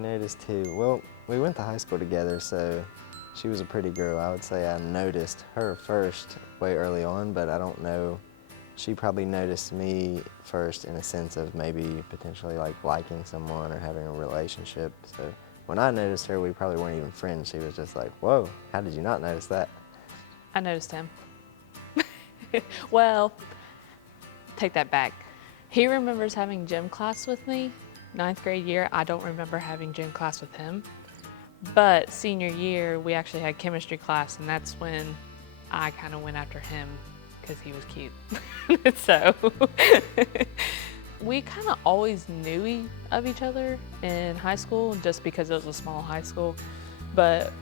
noticed too. Well, we went to high school together, so she was a pretty girl. I would say I noticed her first way early on, but I don't know. She probably noticed me first in a sense of maybe potentially like liking someone or having a relationship. So when I noticed her, we probably weren't even friends. She was just like, whoa, how did you not notice that? I noticed him. Well, take that back. He remembers having gym class with me, 9th grade year. I don't remember having gym class with him. But senior year, we actually had chemistry class, and that's when I kind of went after him because he was cute. So we kind of always knew of each other in high school just because it was a small high school. But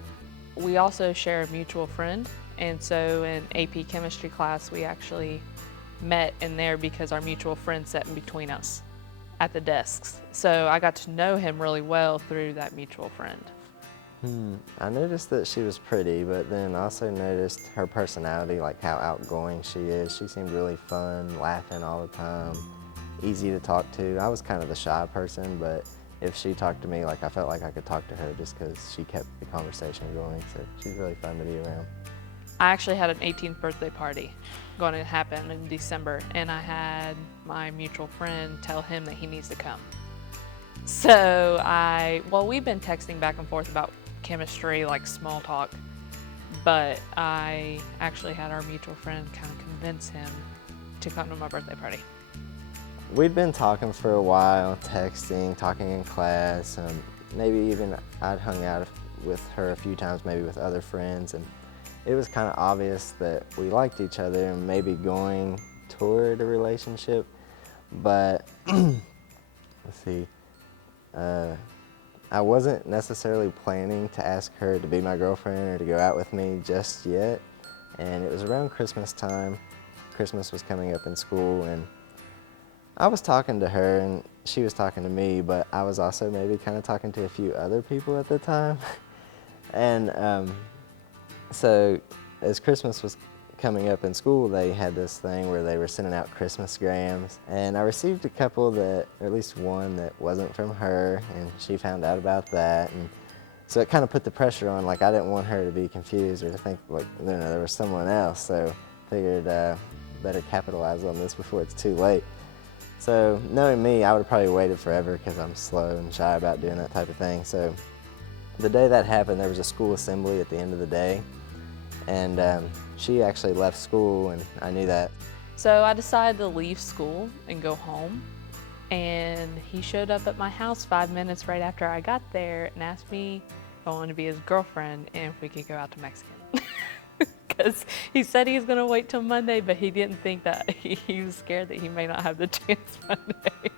we also share a mutual friend. And so in AP chemistry class, we actually met in there because our mutual friend sat in between us at the desks. So I got to know him really well through that mutual friend. I noticed that she was pretty, but then also noticed her personality, like how outgoing she is. She seemed really fun, laughing all the time, easy to talk to. I was kind of the shy person, but if she talked to me, like I felt like I could talk to her just because she kept the conversation going. So she's really fun to be around. I actually had an 18th birthday party going to happen in December, and I had my mutual friend tell him that he needs to come. So we've been texting back and forth about chemistry, like small talk, but I actually had our mutual friend kind of convince him to come to my birthday party. We'd been talking for a while, texting, talking in class, maybe even I'd hung out with her a few times, maybe with other friends, and it was kind of obvious that we liked each other and maybe going toward a relationship, but let's see, I wasn't necessarily planning to ask her to be my girlfriend or to go out with me just yet, and it was around Christmas time. Christmas was coming up in school, and I was talking to her and she was talking to me, but I was also maybe kind of talking to a few other people at the time. And so as Christmas was coming up in school, they had this thing where they were sending out Christmasgrams, and I received a couple that, or at least one that wasn't from her, and she found out about that, and so it kind of put the pressure on. Like I didn't want her to be confused or to think like there was someone else, so figured better capitalize on this before it's too late. So knowing me, I would have probably waited forever because I'm slow and shy about doing that type of thing. So the day that happened, there was a school assembly at the end of the day, and she actually left school, and I knew that. So I decided to leave school and go home, and he showed up at my house 5 minutes right after I got there and asked me if I wanted to be his girlfriend and if we could go out to Mexican. Because he said he was going to wait till Monday, but he didn't think that he was scared that he may not have the chance Monday.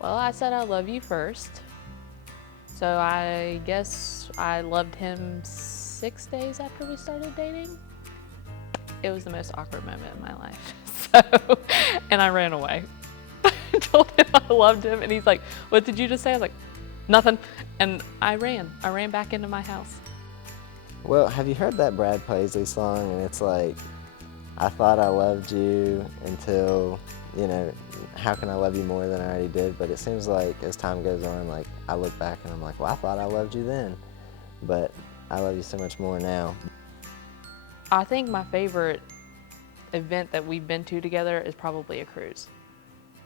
Well, I said I love you first. So I guess I loved him 6 days after we started dating. It was the most awkward moment in my life. So, and I ran away. I told him I loved him, and he's like, "What did you just say?" I was like, "Nothing." And I ran back into my house. Well, have you heard that Brad Paisley song? And it's like, I thought I loved you until, how can I love you more than I already did? But it seems like as time goes on, like I look back and I'm like, well, I thought I loved you then, but I love you so much more now. I think my favorite event that we've been to together is probably a cruise,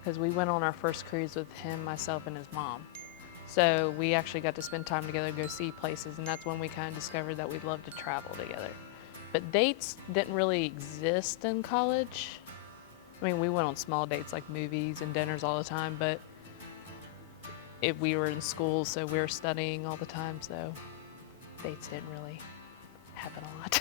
because we went on our first cruise with him, myself, and his mom. So we actually got to spend time together, go see places, and that's when we kind of discovered that we'd love to travel together. But dates didn't really exist in college. I mean, we went on small dates like movies and dinners all the time, but we were in school, so we were studying all the time, so dates didn't really happen a lot.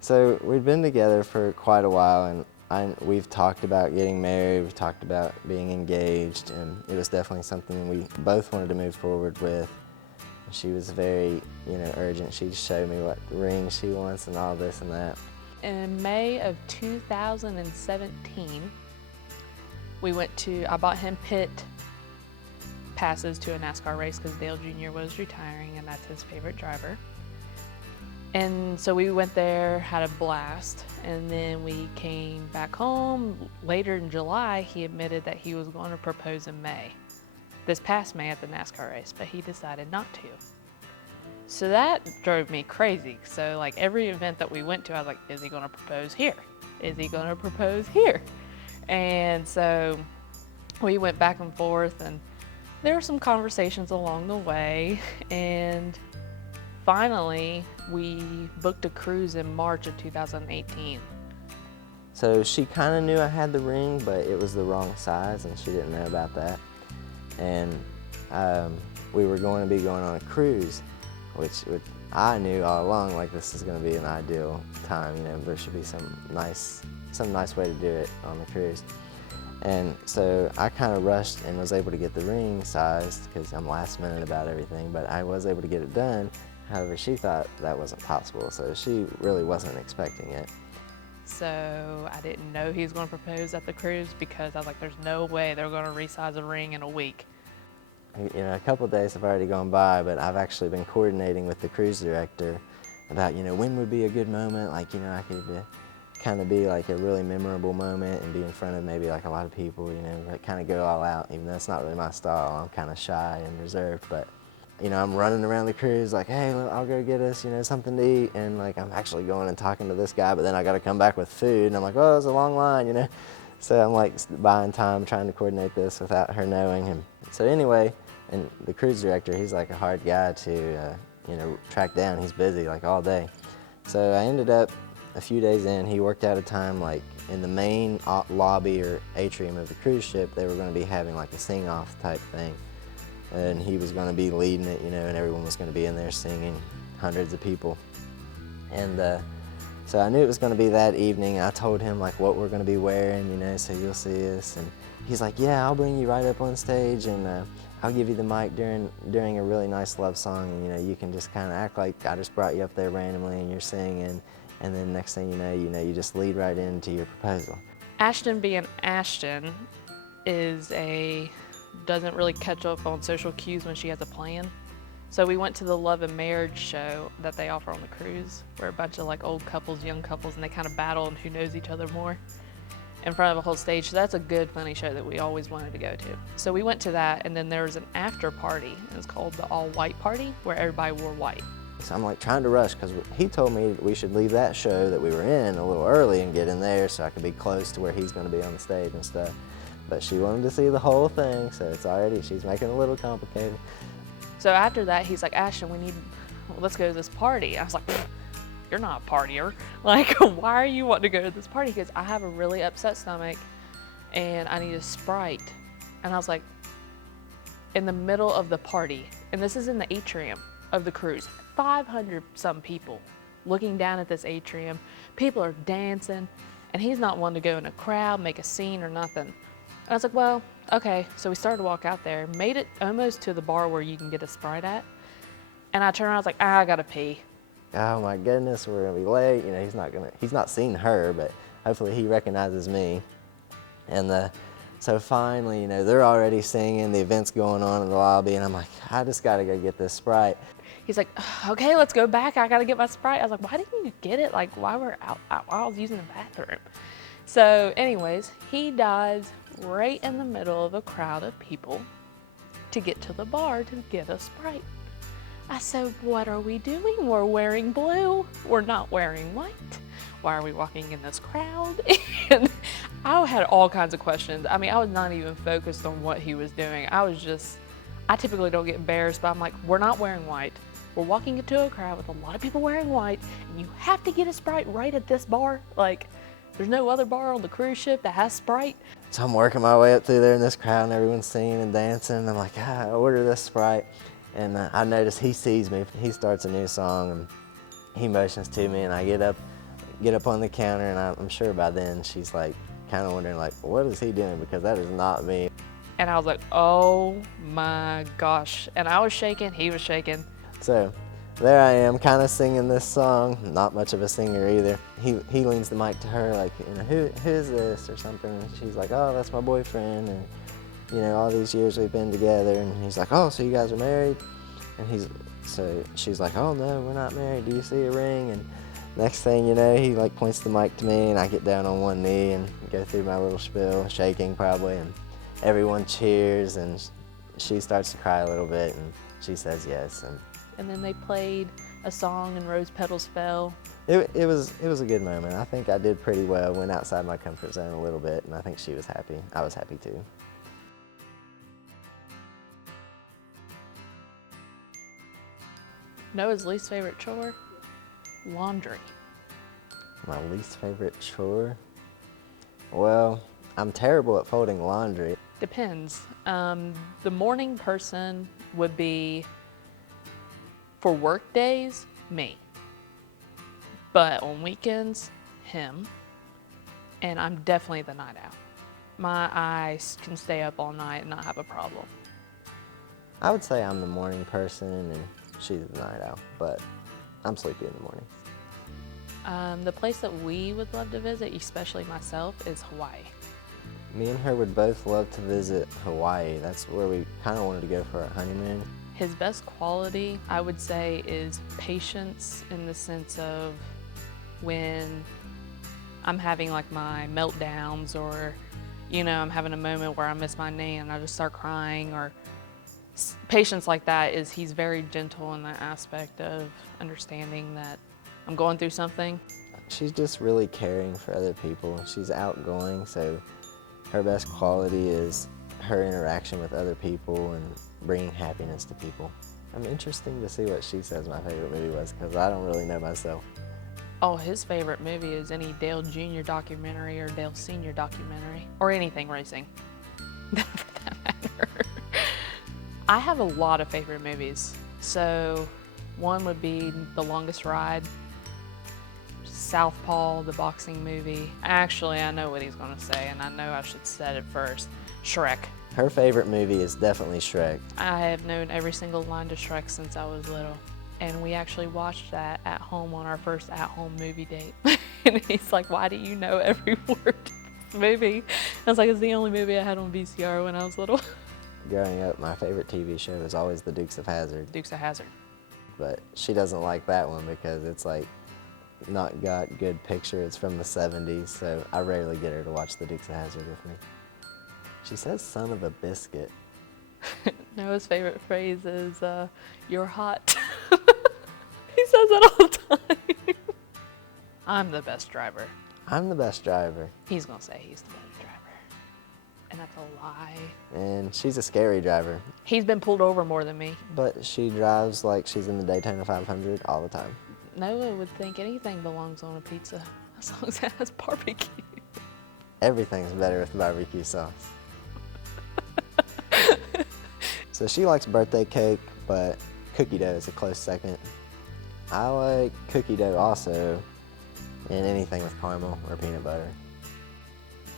So we'd been together for quite a while, and we've talked about getting married, we've talked about being engaged, and it was definitely something we both wanted to move forward with. She was very, urgent. She'd show me what ring she wants and all this and that. In May of 2017, I bought him pit passes to a NASCAR race because Dale Jr. was retiring and that's his favorite driver. And so we went there, had a blast, and then we came back home. Later in July, he admitted that he was going to propose in May, this past May at the NASCAR race, but he decided not to. So that drove me crazy. So like every event that we went to, I was like, is he going to propose here? Is he going to propose here? And so we went back and forth, and there were some conversations along the way, and finally, we booked a cruise in March of 2018. So she kind of knew I had the ring, but it was the wrong size, and she didn't know about that. And we were going to be going on a cruise, which I knew all along, like, this is going to be an ideal time. You know, there should be some nice way to do it on the cruise. And so I kind of rushed and was able to get the ring sized because I'm last minute about everything, but I was able to get it done. However, she thought that wasn't possible, so she really wasn't expecting it. So I didn't know he was going to propose at the cruise because I was like, there's no way they're going to resize a ring in a week. You know, a couple of days have already gone by, but I've actually been coordinating with the cruise director about, you know, when would be a good moment, like, you know, I could kind of be like a really memorable moment and be in front of maybe like a lot of people, you know, like kind of go all out, even though it's not really my style. I'm kind of shy and reserved, but you know, I'm running around the cruise like, hey, I'll go get us, you know, something to eat, and like I'm actually going and talking to this guy, but then I got to come back with food, and I'm like, oh, it's a long line, you know. So I'm like buying time trying to coordinate this without her knowing. And so anyway, and the cruise director, he's like a hard guy to, you know, track down. He's busy like all day. So I ended up a few days in, he worked out a time like in the main lobby or atrium of the cruise ship. They were going to be having like a sing-off type thing. And he was going to be leading it, you know, and everyone was going to be in there singing, hundreds of people. And so I knew it was going to be that evening. I told him like what we're going to be wearing, you know, so you'll see us. And he's like, yeah, I'll bring you right up on stage, and I'll give you the mic during a really nice love song, and you know, you can just kind of act like I just brought you up there randomly and you're singing, and then next thing you know, you just lead right into your proposal. Ashtyn being Ashtyn doesn't really catch up on social cues when she has a plan. So we went to the Love and Marriage show that they offer on the cruise, where a bunch of like old couples, young couples, and they kind of battle on who knows each other more in front of a whole stage. So that's a good, funny show that we always wanted to go to. So we went to that, and then there was an after party. It was called the All White Party, where everybody wore white. So I'm like trying to rush because he told me we should leave that show that we were in a little early and get in there so I could be close to where he's going to be on the stage and stuff. But she wanted to see the whole thing, so she's making it a little complicated. So after that, he's like, Ashtyn, let's go to this party. I was like, you're not a partier. Like, why are you wanting to go to this party? Because I have a really upset stomach and I need a Sprite. And I was like, in the middle of the party, and this is in the atrium of the cruise, 500 some people looking down at this atrium. People are dancing, and he's not one to go in a crowd, make a scene or nothing. And I was like, well, okay. So we started to walk out there, made it almost to the bar where you can get a Sprite at. And I turned around, I was like, I gotta pee. Oh my goodness, we're gonna be late. You know, he's not seen her, but hopefully he recognizes me. And so finally, you know, they're already singing, the event's going on in the lobby, and I'm like, I just gotta go get this Sprite. He's like, okay, let's go back. I gotta get my Sprite. I was like, why didn't you get it? Like, while we're out while I was using the bathroom. So anyways, he dives right in the middle of a crowd of people to get to the bar to get a Sprite. I said, what are we doing? We're wearing blue. We're not wearing white. Why are we walking in this crowd? And I had all kinds of questions. I mean, I was not even focused on what he was doing. I typically don't get embarrassed, but I'm like, we're not wearing white. We're walking into a crowd with a lot of people wearing white, and you have to get a Sprite right at this bar. Like, there's no other bar on the cruise ship that has Sprite. So I'm working my way up through there in this crowd, and everyone's singing and dancing, and I'm like, I order this Sprite. And I notice he sees me, he starts a new song, and he motions to me, and I get up on the counter, and I'm sure by then she's like kind of wondering like, what is he doing? Because that is not me. And I was like, oh my gosh. And I was shaking, he was shaking. So there I am kind of singing this song, not much of a singer either. He leans the mic to her like, you know, who is this or something? And she's like, oh, that's my boyfriend, and you know, all these years we've been together. And he's like, oh, so you guys are married? And So she's like, oh no, we're not married, do you see a ring? And next thing you know, he like points the mic to me and I get down on one knee and go through my little spiel, shaking probably, and everyone cheers and she starts to cry a little bit and she says yes. And then they played a song and rose petals fell. It was a good moment. I think I did pretty well, went outside my comfort zone a little bit, and I think she was happy. I was happy too. Noah's least favorite chore? Laundry. My least favorite chore? Well, I'm terrible at folding laundry. Depends. The morning person would be, for work days, me. But on weekends, him. And I'm definitely the night owl. My eyes can stay up all night and not have a problem. I would say I'm the morning person and she's the night owl, but I'm sleepy in the morning. The place that we would love to visit, especially myself, is Hawaii. Me and her would both love to visit Hawaii. That's where we kind of wanted to go for our honeymoon. His best quality, I would say, is patience, in the sense of when I'm having like my meltdowns, or, you know, I'm having a moment where I miss my name and I just start crying, or patience like that. Is he's very gentle in that aspect of understanding that I'm going through something. She's just really caring for other people. She's outgoing, so her best quality is her interaction with other people and bringing happiness to people. I'm interested to see what she says my favorite movie was, because I don't really know myself. Oh, his favorite movie is any Dale Jr. documentary or Dale Sr. documentary, or anything racing, for that matter. I have a lot of favorite movies. So one would be The Longest Ride, Southpaw, the boxing movie. Actually, I know what he's gonna say, and I know I should say it first. Shrek. Her favorite movie is definitely Shrek. I have known every single line to Shrek since I was little. And we actually watched that at home on our first at-home movie date. And he's like, why do you know every word to this movie? And I was like, it's the only movie I had on VCR when I was little. Growing up, my favorite TV show is always The Dukes of Hazzard. Dukes of Hazzard. But she doesn't like that one because it's like not got good picture. It's from the 70s, so I rarely get her to watch The Dukes of Hazzard with me. She says son of a biscuit. Noah's favorite phrase is, you're hot. He says that all the time. I'm the best driver. I'm the best driver. He's gonna say he's the best driver. And that's a lie. And she's a scary driver. He's been pulled over more than me. But she drives like she's in the Daytona 500 all the time. Noah would think anything belongs on a pizza, as long as it has barbecue. Everything's better with barbecue sauce. So she likes birthday cake, but cookie dough is a close second. I like cookie dough also, and anything with caramel or peanut butter.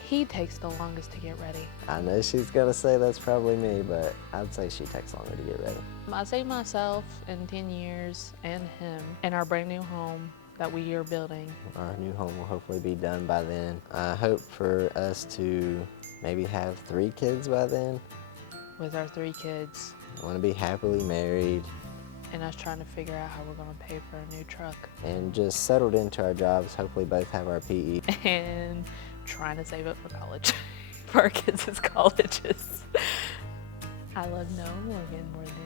He takes the longest to get ready. I know she's gonna say that's probably me, but I'd say she takes longer to get ready. I say myself in 10 years and him in our brand new home that we are building. Our new home will hopefully be done by then. I hope for us to maybe have 3 kids by then. With our 3 kids. I want to be happily married. And us trying to figure out how we're going to pay for a new truck. And just settled into our jobs, hopefully both have our PE. And trying to save up for college, for our kids' colleges. I love Noah Morgan more than